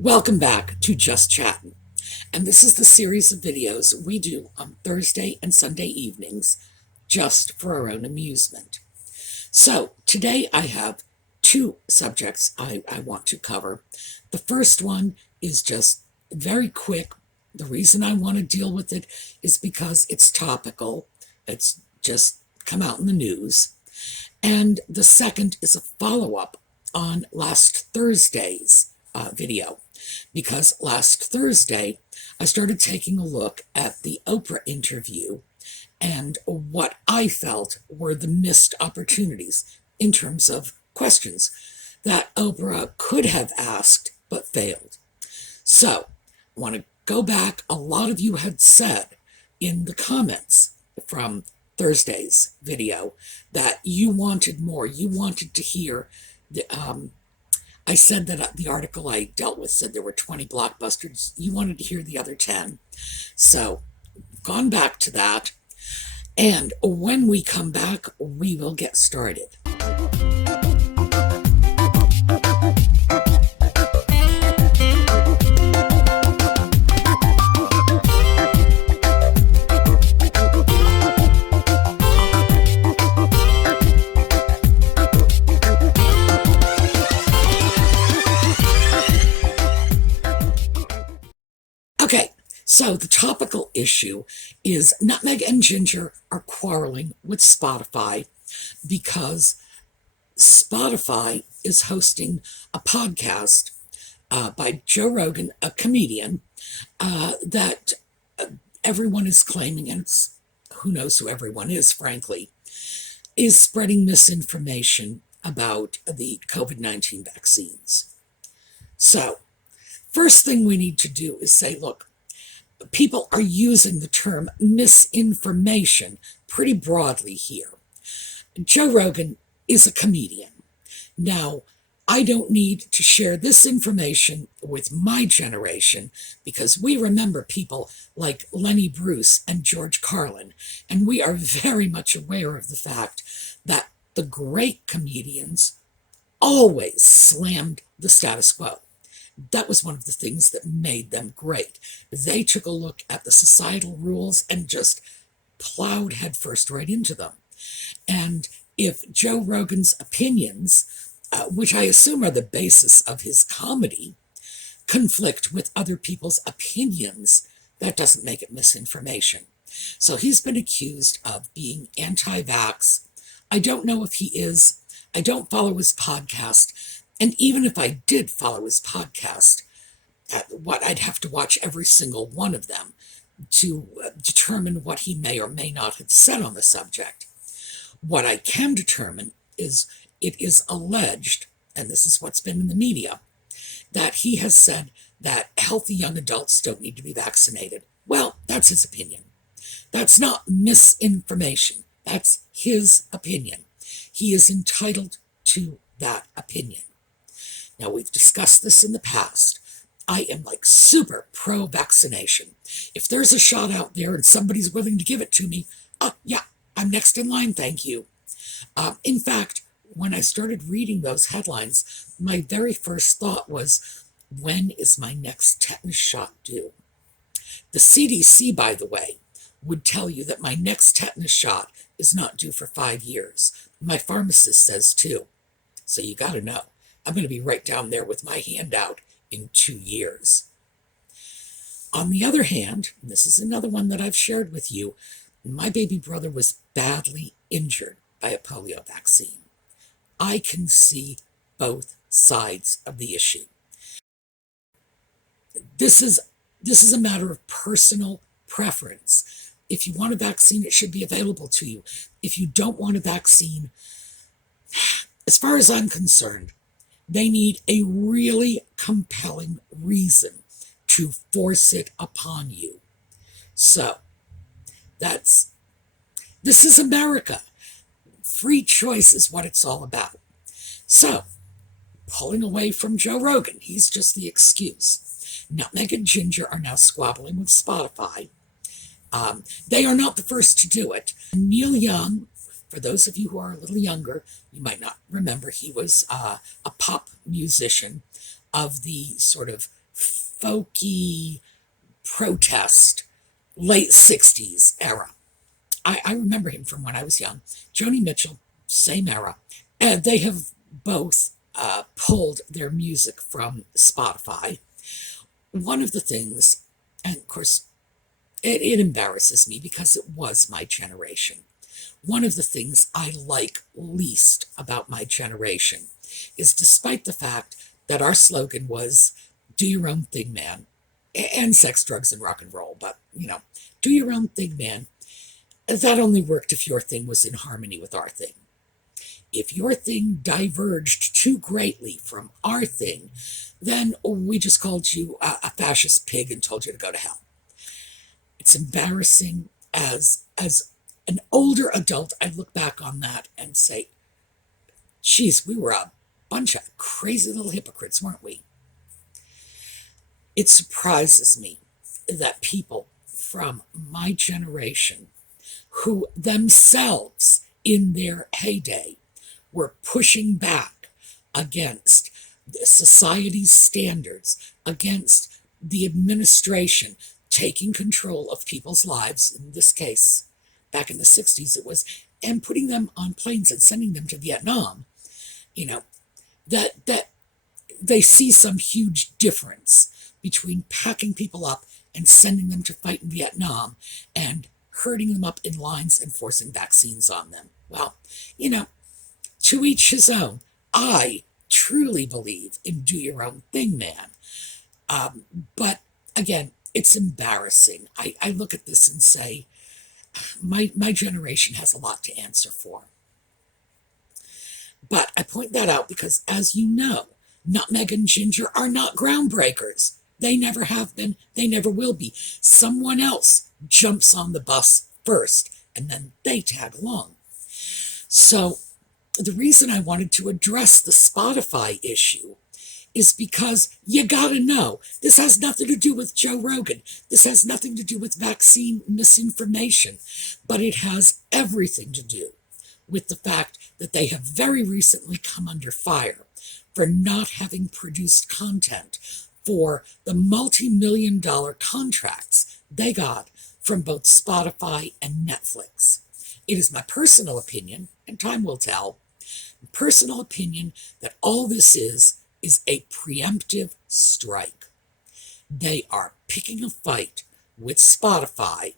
Welcome back to Just Chattin', and this is the series of videos we do on Thursday and Sunday evenings just for our own amusement. So today I have two subjects I want to cover. The first one is just very quick. The reason I want to deal with it is because it's topical. It's just come out in the news. And the second is a follow-up on last Thursday's video, because last Thursday I started taking a look at the Oprah interview and what I felt were the missed opportunities in terms of questions that Oprah could have asked but failed. So I want to go back. A lot of you had said in the comments from Thursday's video that you wanted more. You wanted to hear the I said that the article I dealt with said there were 20 blockbusters. You wanted to hear the other 10. So, gone back to that. And when we come back, we will get started. Okay, so the topical issue is Nutmeg and Ginger are quarreling with Spotify because Spotify is hosting a podcast by Joe Rogan, a comedian, that everyone is claiming, and who knows who everyone is, frankly, is spreading misinformation about the COVID-19 vaccines. So, first thing we need to do is say, look, people are using the term misinformation pretty broadly here. Joe Rogan is a comedian. Now, I don't need to share this information with my generation because we remember people like Lenny Bruce and George Carlin, and we are very much aware of the fact that the great comedians always slammed the status quo. That was one of the things that made them great. They took a look at the societal rules and just plowed headfirst right into them. And if Joe Rogan's opinions, which I assume are the basis of his comedy, conflict with other people's opinions, that doesn't make it misinformation. So he's been accused of being anti-vax. I don't know if he is. I don't follow his podcast. And even if I did follow his podcast, I'd have to watch every single one of them to determine what he may or may not have said on the subject. What I can determine is it is alleged, and this is what's been in the media, that he has said that healthy young adults don't need to be vaccinated. Well, that's his opinion. That's not misinformation. That's his opinion. He is entitled to that opinion. Now, we've discussed this in the past. I am like super pro-vaccination. If there's a shot out there and somebody's willing to give it to me, yeah, I'm next in line, thank you. In fact, when I started reading those headlines, my very first thought was, when is my next tetanus shot due? The CDC, by the way, would tell you that my next tetanus shot is not due for 5 years. My pharmacist says too. So you got to know. I'm going to be right down there with my hand out in 2 years. On the other hand, and this is another one that I've shared with you, my baby brother was badly injured by a polio vaccine. I can see both sides of the issue. This is a matter of personal preference. If you want a vaccine, it should be available to you. If you don't want a vaccine, as far as I'm concerned, they need a really compelling reason to force it upon you. So, this is America. Free choice is what it's all about. So, pulling away from Joe Rogan, he's just the excuse. Nutmeg and Ginger are now squabbling with Spotify. They are not the first to do it. Neil Young, for those of you who are a little younger, you might not remember, he was a pop musician of the sort of folky protest, late 60s era. I remember him from when I was young. Joni Mitchell, same era. And they have both pulled their music from Spotify. One of the things, and of course, it embarrasses me because it was my generation. One of the things I like least about my generation is, despite the fact that our slogan was, do your own thing, man, and sex, drugs, and rock and roll, but, do your own thing, man. That only worked if your thing was in harmony with our thing. If your thing diverged too greatly from our thing, then we just called you a fascist pig and told you to go to hell. It's embarrassing. As an older adult, I look back on that and say, geez, we were a bunch of crazy little hypocrites, weren't we? It surprises me that people from my generation, who themselves in their heyday were pushing back against society's standards, against the administration taking control of people's lives, in this case, back in the 60s it was, and putting them on planes and sending them to Vietnam, that they see some huge difference between packing people up and sending them to fight in Vietnam and herding them up in lines and forcing vaccines on them. Well, to each his own. I truly believe in do your own thing, man. But again, it's embarrassing. I look at this and say, my generation has a lot to answer for. But I point that out because, as you know, nutmeg and ginger are not groundbreakers. They never have been. They never will be. Someone else jumps on the bus first, and then they tag along. So the reason I wanted to address the Spotify issue is because you gotta know, this has nothing to do with Joe Rogan. This has nothing to do with vaccine misinformation, but it has everything to do with the fact that they have very recently come under fire for not having produced content for the multi-million-dollar contracts they got from both Spotify and Netflix. It is my personal opinion, and time will tell, personal opinion, that all this is a preemptive strike. They are picking a fight with Spotify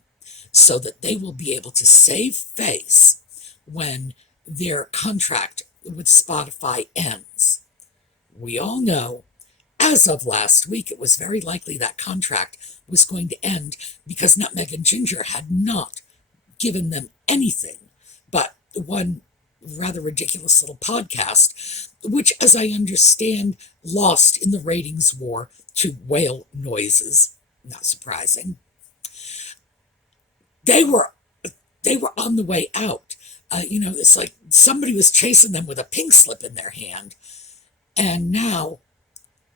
so that they will be able to save face when their contract with Spotify ends. We all know, as of last week, it was very likely that contract was going to end because Nutmeg and Ginger had not given them anything but one rather ridiculous little podcast, which, as I understand, lost in the ratings war to whale noises. Not surprising. They were on the way out. It's like somebody was chasing them with a pink slip in their hand, and now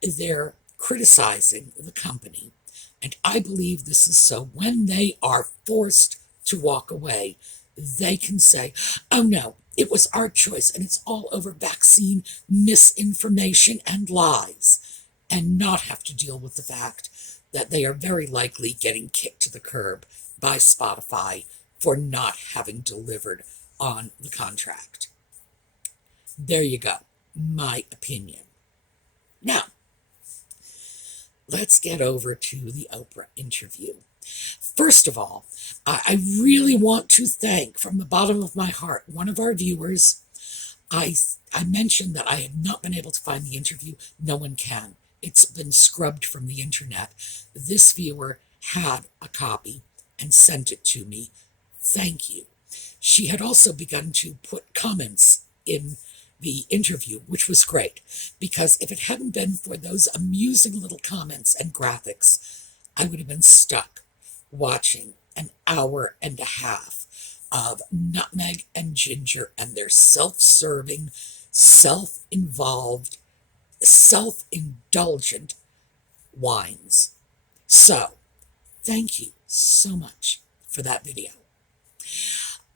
they're criticizing the company. And I believe this is so when they are forced to walk away, they can say, oh no, it was our choice, and it's all over vaccine misinformation and lies, and not have to deal with the fact that they are very likely getting kicked to the curb by Spotify for not having delivered on the contract. There you go, my opinion. Now, let's get over to the Oprah interview. First of all, I really want to thank, from the bottom of my heart, one of our viewers. I mentioned that I had not been able to find the interview. No one can. It's been scrubbed from the internet. This viewer had a copy and sent it to me. Thank you. She had also begun to put comments in the interview, which was great, because if it hadn't been for those amusing little comments and graphics, I would have been stuck watching an hour and a half of Nutmeg and Ginger and their self-serving, self-involved, self-indulgent whines. So, thank you so much for that video.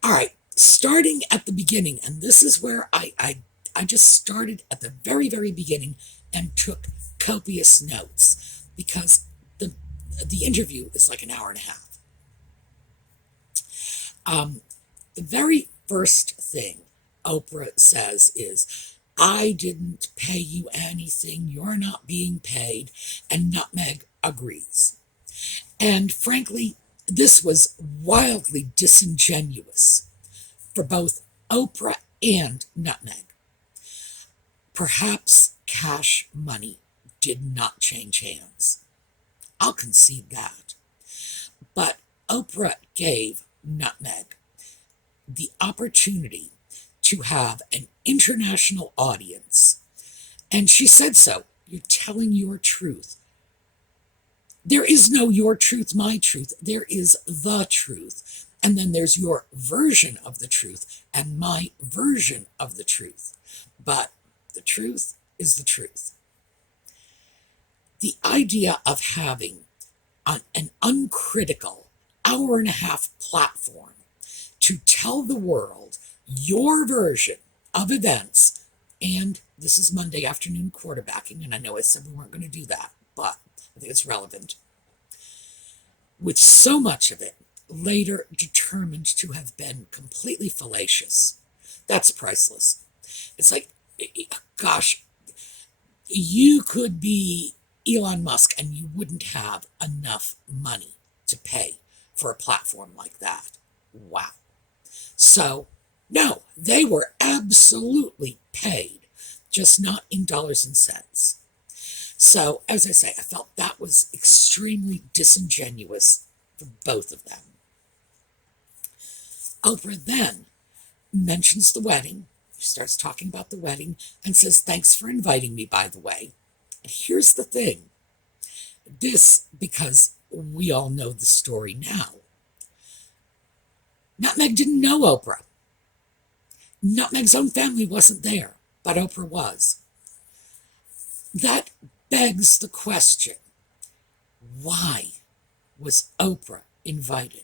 All right, starting at the beginning, and this is where I just started at the very, very beginning and took copious notes. because the interview is like an hour and a half. The very first thing Oprah says is, I didn't pay you anything, you're not being paid, and Nutmeg agrees. And frankly, this was wildly disingenuous for both Oprah and Nutmeg. Perhaps cash money did not change hands. I'll concede that. But Oprah gave Nutmeg the opportunity to have an international audience. And she said so. You're telling your truth. There is no your truth, my truth. There is the truth. And then there's your version of the truth and my version of the truth. But the truth is the truth. The idea of having an uncritical hour and a half platform to tell the world your version of events, and this is Monday afternoon quarterbacking, and I know I said we weren't going to do that, but I think it's relevant, with so much of it later determined to have been completely fallacious. That's priceless. It's like, gosh, you could be Elon Musk and you wouldn't have enough money to pay for a platform like that. Wow. So, no, they were absolutely paid, just not in dollars and cents. So, as I say, I felt that was extremely disingenuous for both of them. Oprah then mentions the wedding. She starts talking about the wedding and says, thanks for inviting me, by the way. And here's the thing. This, because we all know the story now. Nutmeg didn't know Oprah. Nutmeg's own family wasn't there, but Oprah was. That begs the question, why was Oprah invited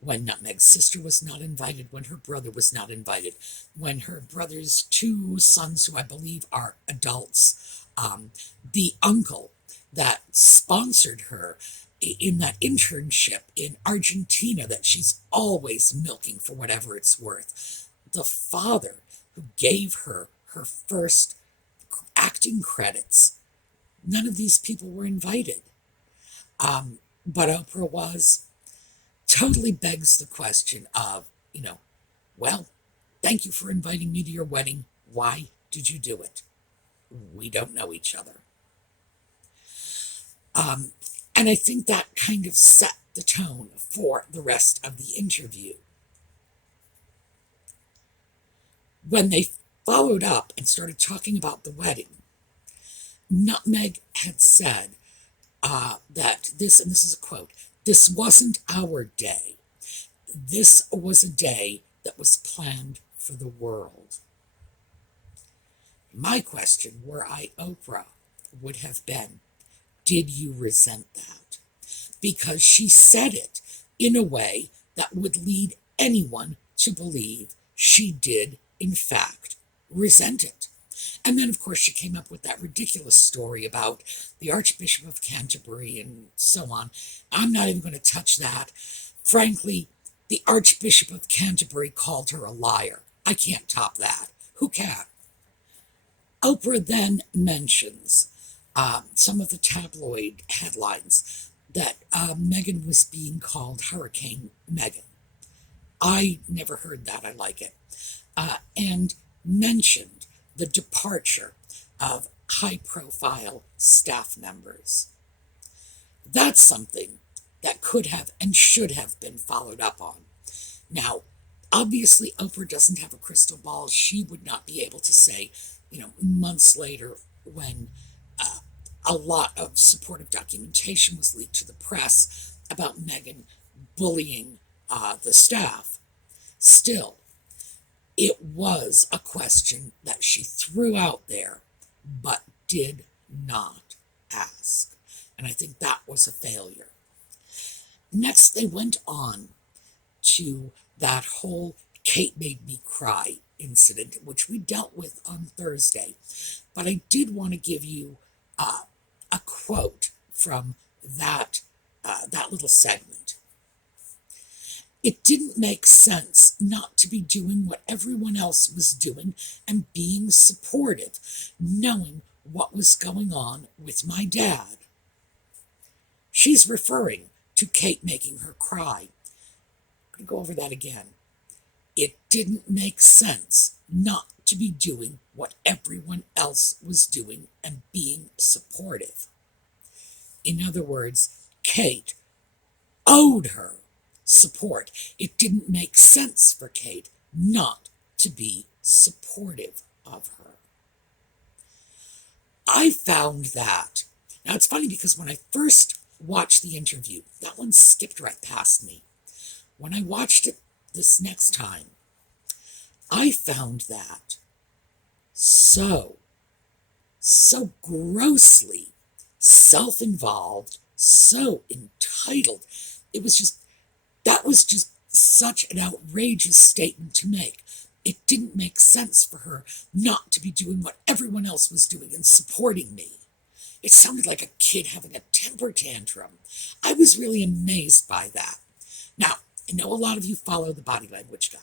when Nutmeg's sister was not invited, when her brother was not invited, when her brother's two sons, who I believe are adults, the uncle that sponsored her in that internship in Argentina that she's always milking for whatever it's worth, the father who gave her her first acting credits, none of these people were invited. But Oprah was. Totally begs the question of, well, thank you for inviting me to your wedding. Why did you do it? We don't know each other. And I think that kind of set the tone for the rest of the interview. When they followed up and started talking about the wedding, Nutmeg had said that this, and this is a quote, this wasn't our day. This was a day that was planned for the world. My question, were I Oprah, would have been, did you resent that? Because she said it in a way that would lead anyone to believe she did, in fact, resent it. And then, of course, she came up with that ridiculous story about the Archbishop of Canterbury and so on. I'm not even going to touch that. Frankly, the Archbishop of Canterbury called her a liar. I can't top that. Who can? Oprah then mentions some of the tabloid headlines that Meghan was being called Hurricane Meghan. I never heard that. I like it. And mentioned the departure of high-profile staff members. That's something that could have and should have been followed up on. Now, obviously, Oprah doesn't have a crystal ball. She would not be able to say, months later when a lot of supportive documentation was leaked to the press about Meghan bullying the staff. Still, it was a question that she threw out there, but did not ask. And I think that was a failure. Next, they went on to that whole Kate made me cry incident, which we dealt with on Thursday. But I did want to give you a quote from that little segment. It didn't make sense not to be doing what everyone else was doing and being supportive, knowing what was going on with my dad. She's referring to Kate making her cry. I'm going to go over that again. It didn't make sense not to be doing what everyone else was doing and being supportive. In other words, Kate owed her support. It didn't make sense for Kate not to be supportive of her. I found that. Now, it's funny because when I first watched the interview, that one skipped right past me. When I watched it this next time, I found that so grossly self-involved, so entitled. That was just such an outrageous statement to make. It didn't make sense for her not to be doing what everyone else was doing and supporting me. It sounded like a kid having a temper tantrum. I was really amazed by that. Now, I know a lot of you follow the body language guy.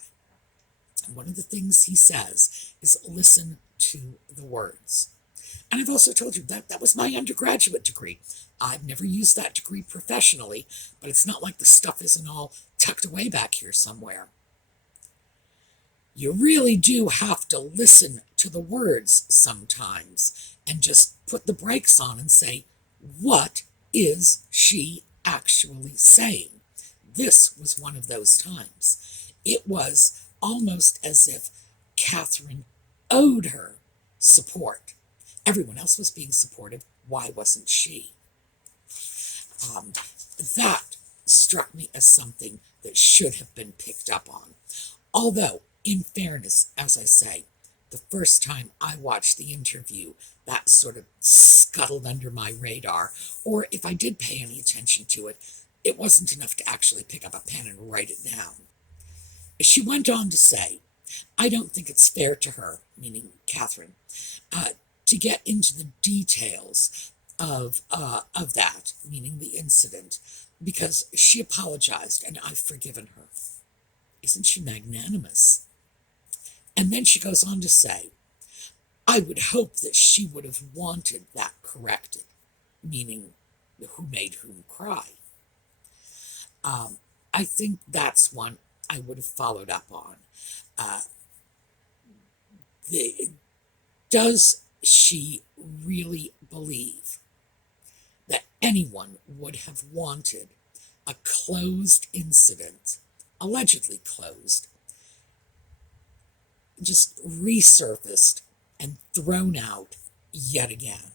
And one of the things he says is listen to the words. And I've also told you that was my undergraduate degree. I've never used that degree professionally, but it's not like the stuff isn't all tucked away back here somewhere. You really do have to listen to the words sometimes and just put the brakes on and say, what is she actually saying? This was one of those times. It was almost as if Catherine owed her support. Everyone else was being supportive. Why wasn't she? That struck me as something that should have been picked up on. Although, in fairness, as I say, the first time I watched the interview, that sort of scuttled under my radar. Or if I did pay any attention to it, it wasn't enough to actually pick up a pen and write it down. She went on to say, I don't think it's fair to her, meaning Catherine, to get into the details of that, meaning the incident, because she apologized and I've forgiven her. Isn't she magnanimous? And then she goes on to say, I would hope that she would have wanted that corrected, meaning who made whom cry. I think that's one I would have followed up on. Does she really believe that anyone would have wanted a closed incident, allegedly closed, just resurfaced and thrown out yet again?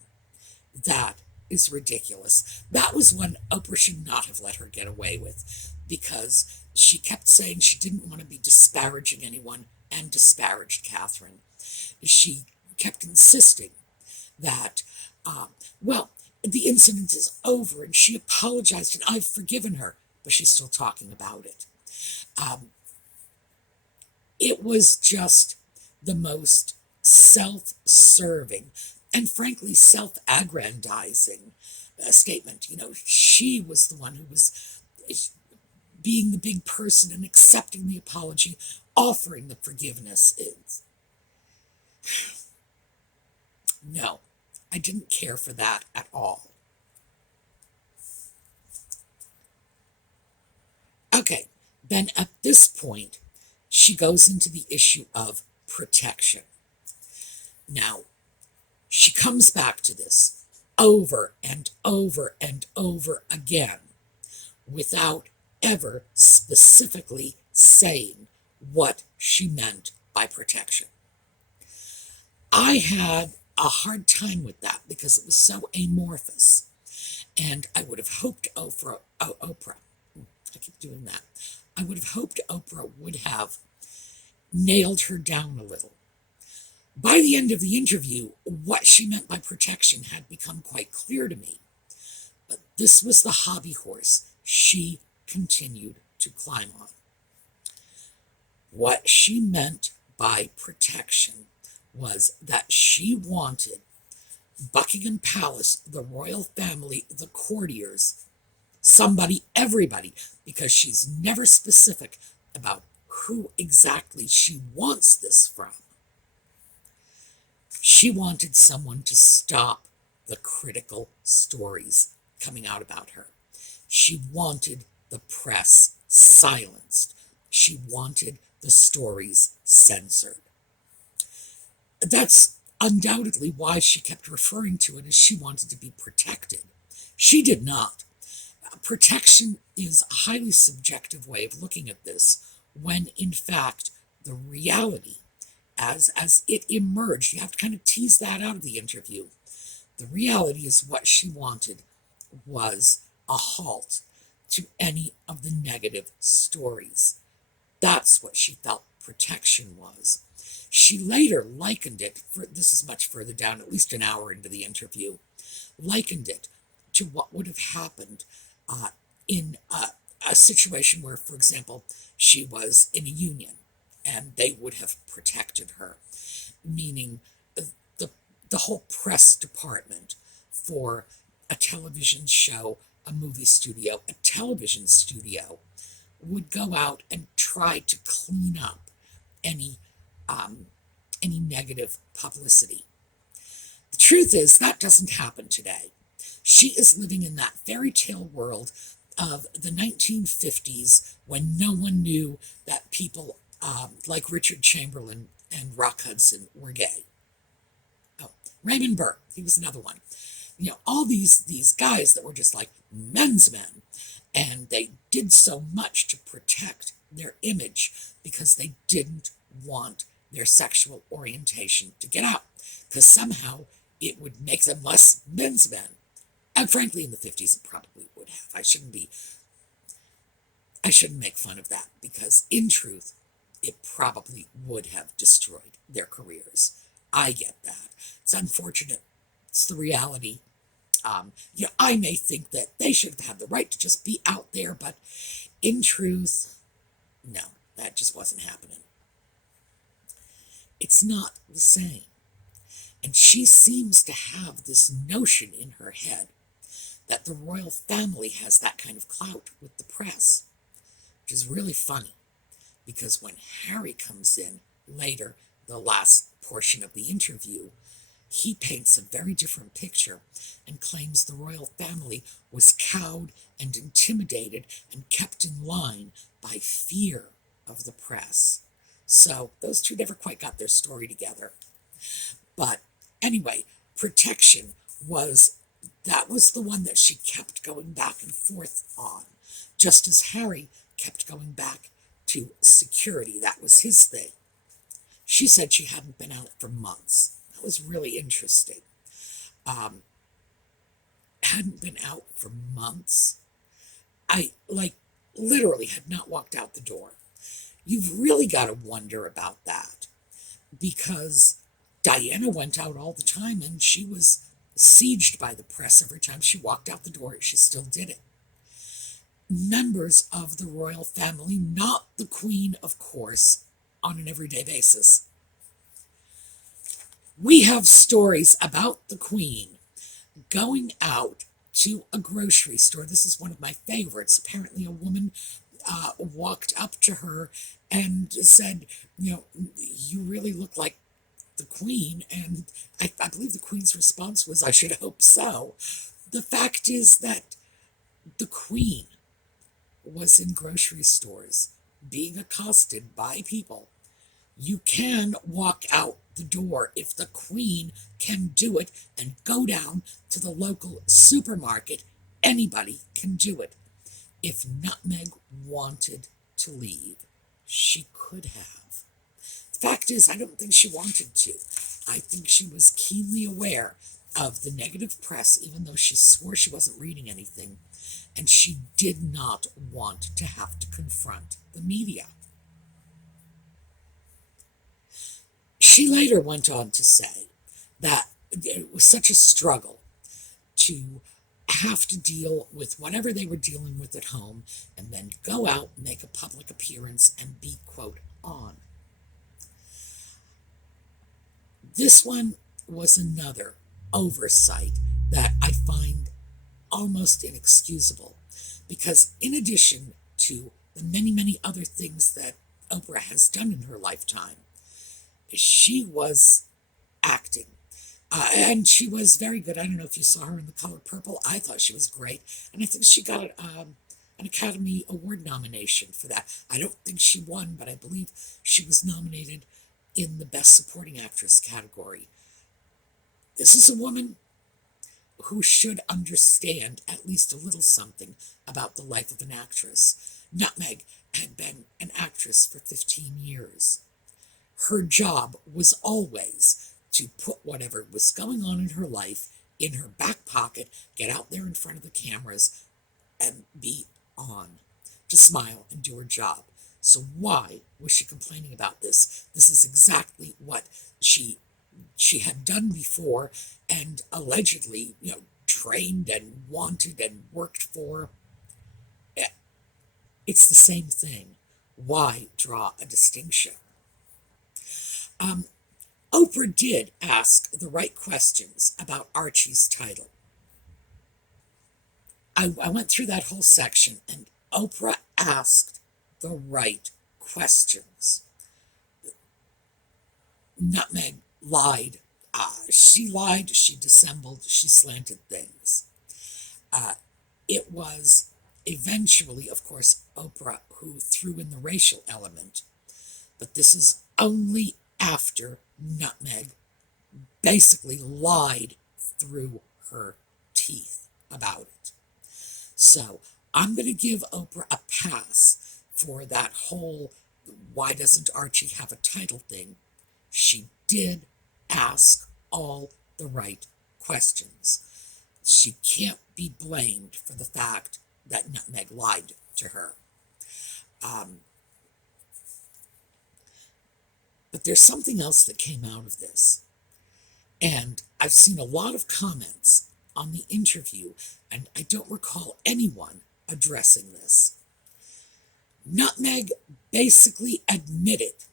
That is ridiculous. That was one Oprah should not have let her get away with, because she kept saying she didn't want to be disparaging anyone and disparaged Catherine. She kept insisting that, the incident is over and she apologized and I've forgiven her, but she's still talking about it. It was just the most self-serving and frankly self-aggrandizing statement. She was the one who was being the big person and accepting the apology, offering the forgiveness. No, I didn't care for that at all. Okay, then at this point, she goes into the issue of protection. Now, she comes back to this over and over and over again without ever specifically saying what she meant by protection. I had a hard time with that because it was so amorphous. And I would have hoped Oprah, I keep doing that. I would have hoped Oprah would have nailed her down a little. By the end of the interview, what she meant by protection had become quite clear to me. But this was the hobby horse she continued to climb on. What she meant by protection was that she wanted Buckingham Palace, the royal family, the courtiers, somebody, everybody, because she's never specific about who exactly she wants this from. She wanted someone to stop the critical stories coming out about her. She wanted the press silenced. She wanted the stories censored. That's undoubtedly why she kept referring to it as she wanted to be protected. She did not. Protection is a highly subjective way of looking at this, when in fact the reality, as it emerged, you have to kind of tease that out of the interview. The reality is what she wanted was a halt to any of the negative stories. That's what she felt protection was. She later likened it, this is much further down, at least an hour into the interview, likened it to what would have happened in a situation where, for example, she was in a union and they would have protected her, meaning the whole press department for a television show, a movie studio, a television studio would go out and try to clean up any negative publicity. The truth is that doesn't happen today. She is living in that fairy tale world of the 1950s when no one knew that people like Richard Chamberlain and Rock Hudson were gay. Oh, Raymond Burr, he was another one. You know, all these guys that were just like men's men, and they did so much to protect their image because they didn't want their sexual orientation to get out, because somehow it would make them less men's men. And frankly, in the 50s, it probably would have. I shouldn't make fun of that, because in truth, it probably would have destroyed their careers. I get that. It's unfortunate. It's the reality. I may think that they should have had the right to just be out there, but in truth, no, that just wasn't happening. It's not the same. And she seems to have this notion in her head that the royal family has that kind of clout with the press, which is really funny, because when Harry comes in later, the last portion of the interview, he paints a very different picture and claims the royal family was cowed and intimidated and kept in line by fear of the press. So those two never quite got their story together. But anyway, protection was the one that she kept going back and forth on, just as Harry kept going back to security. That was his thing. She said she hadn't been out for months. That was really interesting. Hadn't been out for months. I, literally had not walked out the door. You've really got to wonder about that, because Diana went out all the time and she was sieged by the press every time she walked out the door. She still did it. Members of the royal family, not the Queen, of course, on an everyday basis. We have stories about the Queen going out to a grocery store. This is one of my favorites. Apparently a woman walked up to her and said, you really look like the Queen. And I believe the Queen's response was, I should hope so. The fact is that the Queen was in grocery stores being accosted by people. You can walk out the door. If the Queen can do it and go down to the local supermarket, anybody can do it. If Nutmeg wanted to leave, she could have. The fact is, I don't think she wanted to. I think she was keenly aware of the negative press, even though she swore she wasn't reading anything, and she did not want to have to confront the media. She later went on to say that it was such a struggle to have to deal with whatever they were dealing with at home and then go out, make a public appearance, and be, quote, on. This one was another oversight that I find almost inexcusable. Because in addition to the many, many other things that Oprah has done in her lifetime, she was acting. And she was very good. I don't know if you saw her in The Color Purple. I thought she was great. And I think she got an Academy Award nomination for that. I don't think she won, but I believe she was nominated in the Best Supporting Actress category. This is a woman who should understand at least a little something about the life of an actress. Nutmeg had been an actress for 15 years. Her job was always to put whatever was going on in her life in her back pocket, get out there in front of the cameras, and be on, to smile and do her job. So why was she complaining about this? This is exactly what she had done before and allegedly, trained and wanted and worked for. It's the same thing. Why draw a distinction? Oprah did ask the right questions about Archie's title. I went through that whole section, and Oprah asked the right questions. Nutmeg lied. She lied, she dissembled, she slanted things. It was eventually, of course, Oprah who threw in the racial element, but this is only after Nutmeg basically lied through her teeth about it. So I'm going to give Oprah a pass for that whole why doesn't Archie have a title thing. She did ask all the right questions. She can't be blamed for the fact that Nutmeg lied to her. But there's something else that came out of this. And I've seen a lot of comments on the interview, and I don't recall anyone addressing this. Nutmeg basically admitted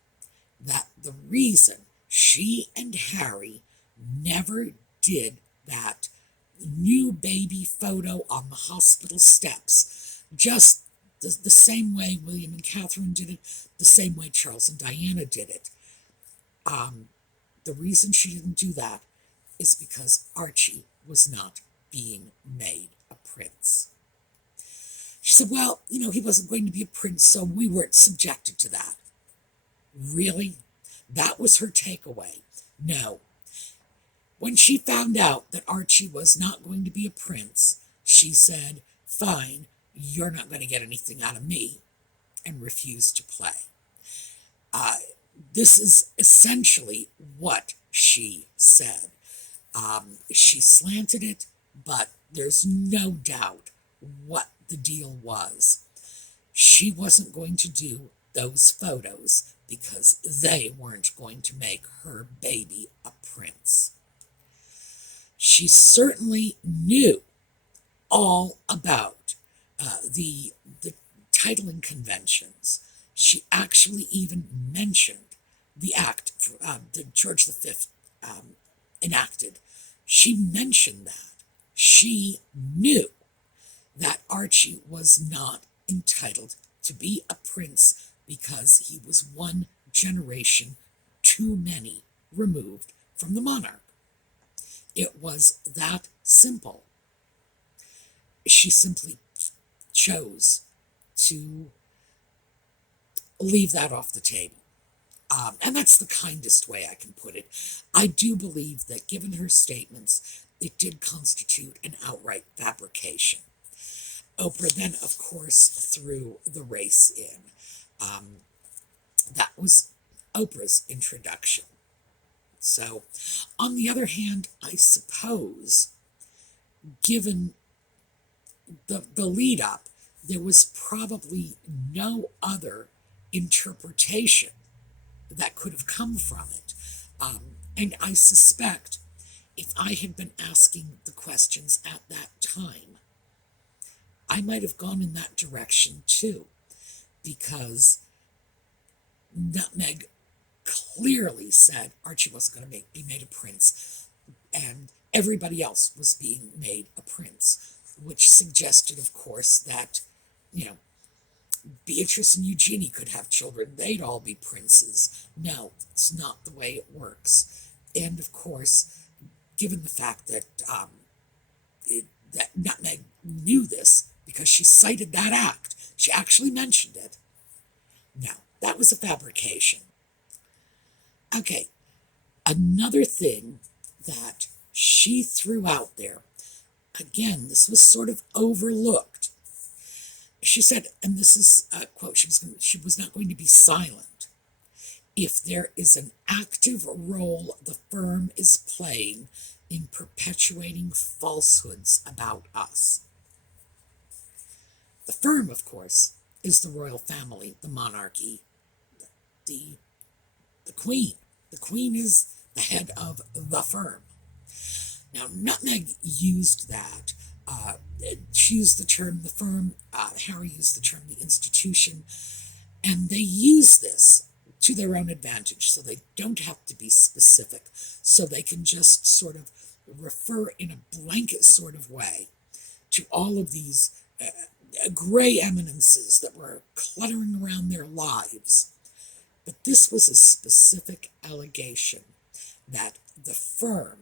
that the reason she and Harry never did that new baby photo on the hospital steps, just the same way William and Catherine did it, the same way Charles and Diana did it. The reason she didn't do that is because Archie was not being made a prince. She said, well, he wasn't going to be a prince, so we weren't subjected to that. Really? That was her takeaway. No. When she found out that Archie was not going to be a prince, she said, fine, you're not going to get anything out of me, and refused to play. This is essentially what she said. She slanted it, but there's no doubt what the deal was. She wasn't going to do those photos because they weren't going to make her baby a prince. She certainly knew all about the titling conventions. She actually even mentioned the act that George V enacted. She mentioned that. She knew that Archie was not entitled to be a prince because he was one generation too many removed from the monarch. It was that simple. She simply chose to leave that off the table. And that's the kindest way I can put it. I do believe that given her statements, it did constitute an outright fabrication. Oprah then, of course, threw the race in. That was Oprah's introduction. So, on the other hand, I suppose, given the lead up, there was probably no other interpretation that could have come from it. And I suspect if I had been asking the questions at that time, I might have gone in that direction too, because Nutmeg clearly said Archie wasn't going to be made a prince, and everybody else was being made a prince, which suggested, of course, that, you know, Beatrice and Eugenie could have children. They'd all be princes. No, it's not the way it works. And, of course, given the fact that that Nutmeg knew this because she cited that act, she actually mentioned it. No, that was a fabrication. Okay, another thing that she threw out there, again, this was sort of overlooked. She said, and this is a quote, she was not going to be silent. If there is an active role the firm is playing in perpetuating falsehoods about us. The firm, of course, is the royal family, the monarchy, the queen. The queen is the head of the firm. Now, Nutmeg used that. She used the term the firm. Harry used the term the institution. And they use this to their own advantage, so they don't have to be specific. So they can just sort of refer in a blanket sort of way to all of these gray eminences that were cluttering around their lives. But this was a specific allegation that the firm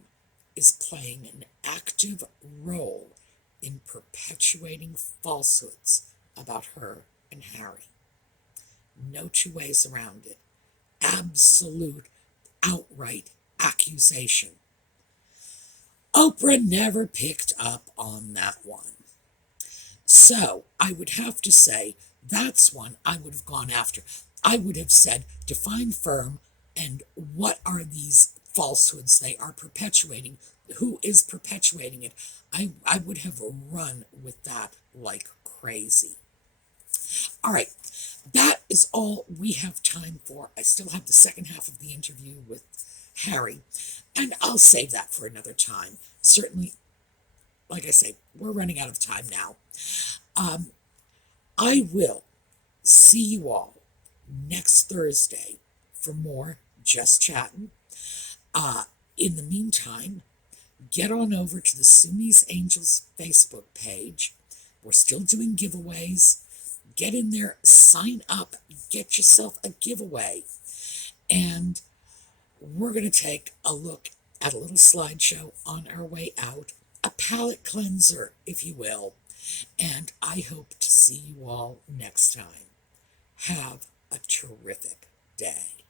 is playing an active role in perpetuating falsehoods about her and Harry. No two ways around it. Absolute, outright accusation. Oprah never picked up on that one. So I would have to say that's one I would have gone after. I would have said, define firm and what are these falsehoods they are perpetuating? Who is perpetuating it? I would have run with that like crazy. All right, that is all we have time for. I still have the second half of the interview with Harry, and I'll save that for another time. Certainly, like I say, we're running out of time now. I will see you all next Thursday for more Just Chattin'. In the meantime, get on over to the SueMe's Angels Facebook page. We're still doing giveaways. Get in there, sign up, get yourself a giveaway. And we're going to take a look at a little slideshow on our way out, a palate cleanser, if you will. And I hope to see you all next time. Have a terrific day.